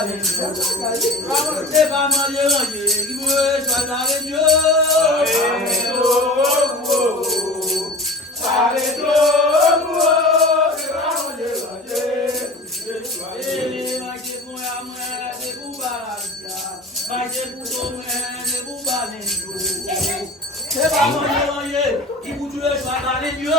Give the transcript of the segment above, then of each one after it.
C'est pas manger, qui veut choisir les dieux. C'est pas manger, qui vous tuer, choisir les dieux.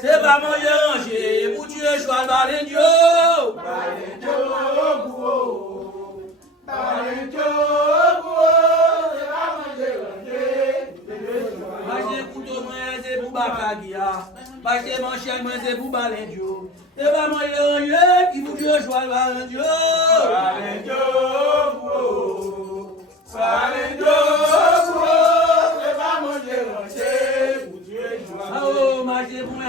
C'est pas manger, vous tuer, choix de Dieu. Manger couteau, c'est pour Bakagia. Manger manchette, c'est pour Balendio. C'est pas manger, qui vous tuer, choix de Balendio. C'est pour moi,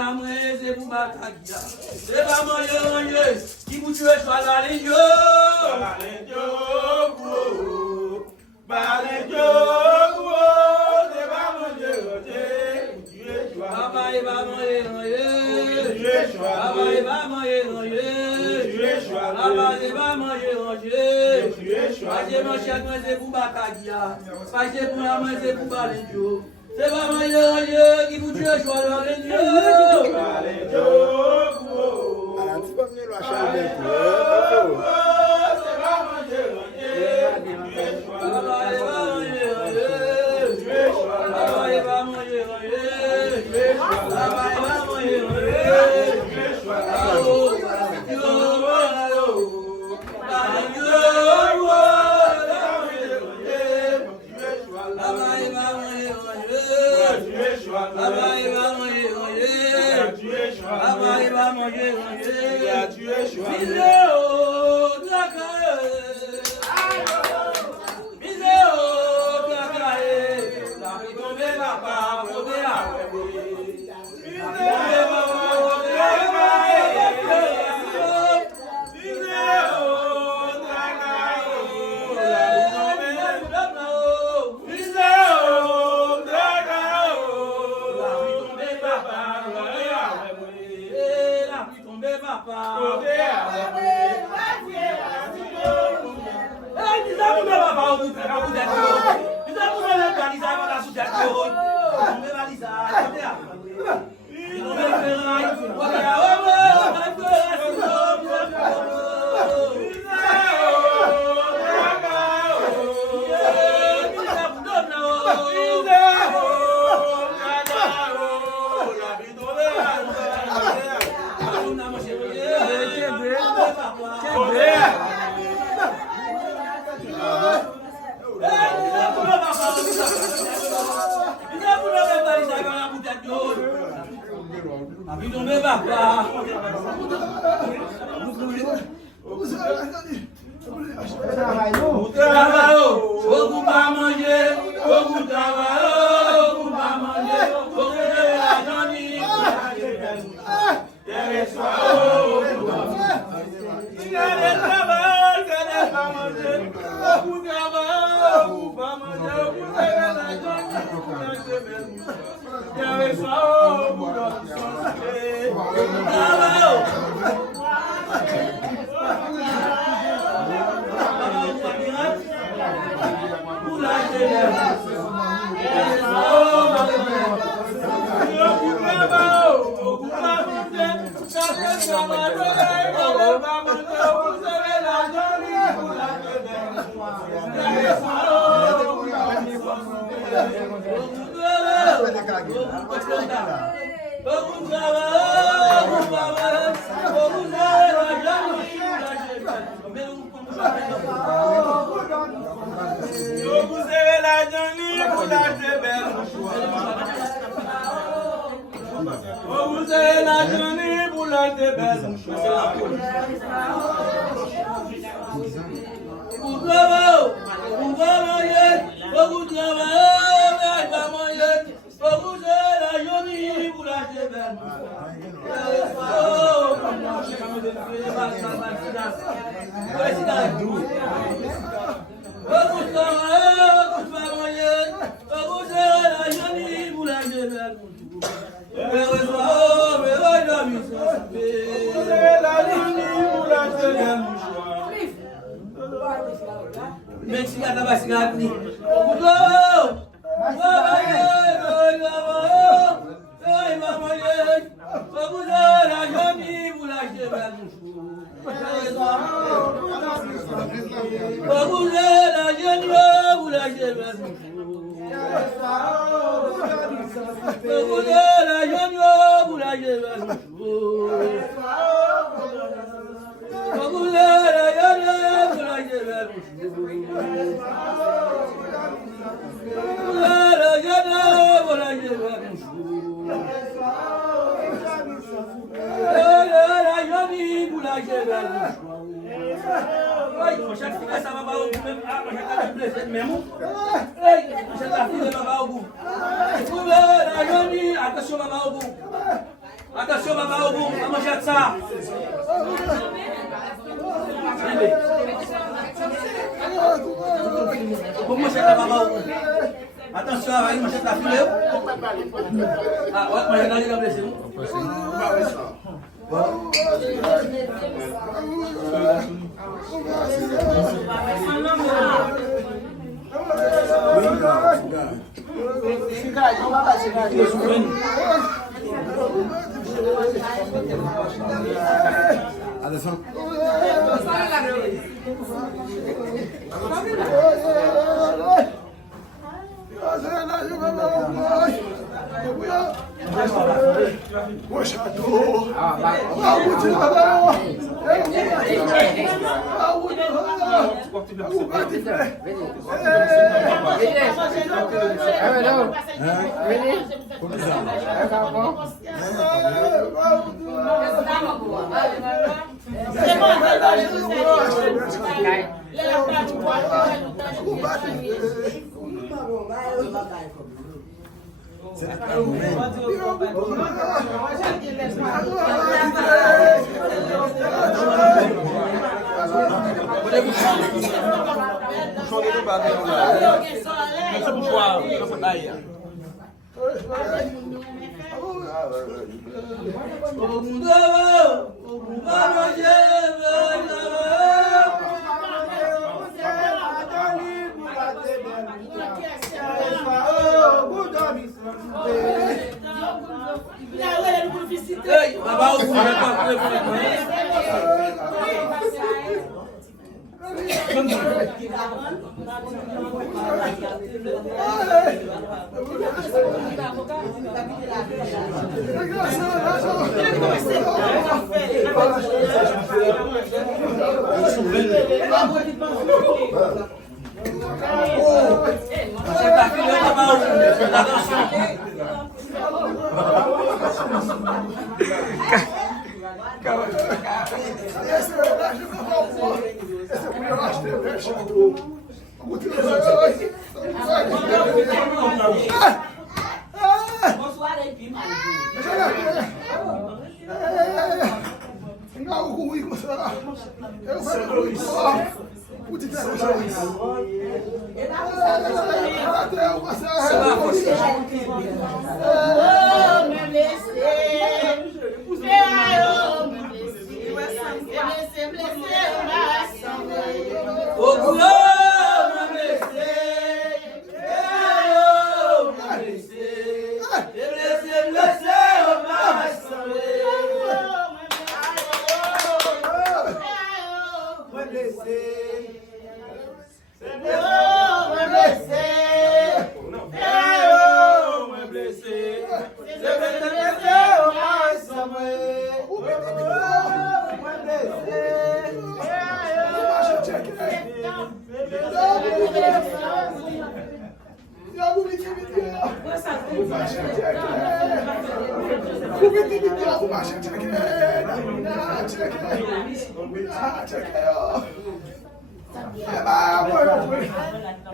c'est pour Bakagia. C'est pas manger, qui vous tuer, choix de Balendio. C'est pas manger, qui vous tue, choix de Merci à ta basse-garde. Attention, maman au bout, maman jette ça. Comment jette la maman au bout? Attention, il jette la fille. Ah, ouais, moi j'ai la blessé.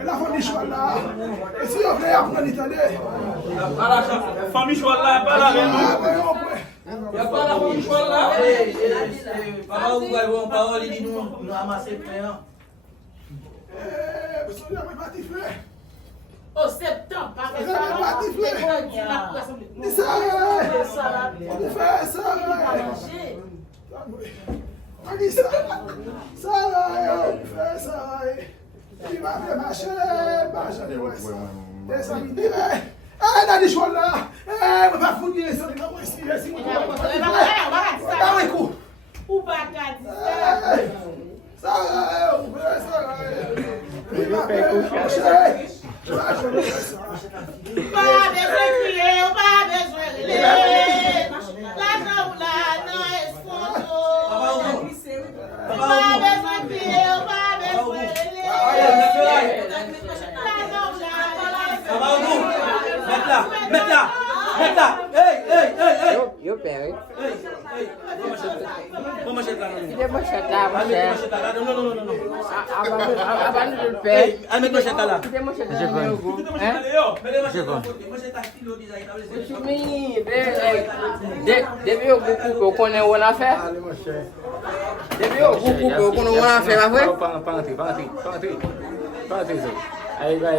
La famille Choual là. Et si on veut apprendre l'Italie. La famille Choual là, pas là. Il n'y a pas la famille Choual là. Papa, vous voyez vos paroles, il dit nous ramasser plein. Monsieur, il a pas tiflé. Au septembre, pas que ça. Dis ça. On fait ça. Dis ça. Ça, on fait ça. Il va faire marcher, marcher, ouais, ça. Et ça me dit, eh, dans les choix là, eh, on va foutre ça, on va essayer, si on va écoute. Ou pas qu'à dire ça, on fait ça. Il va faire marcher. pas besoin de crier, pas besoin de crier. L'argent ou là, non, est pas besoin de crier, pas besoin de crier. Mets là. Hey. Yo père. Vamos chegar lá. Il est moche là, mon cher. Non. Avant de le faire. Allez, mets-toi là. Il est moche là. Depuis au coucou qu'on connaît on a fait. Depuis au coucou qu'on connaît on a fait, pas vrai? Pas entrer. Allez, va,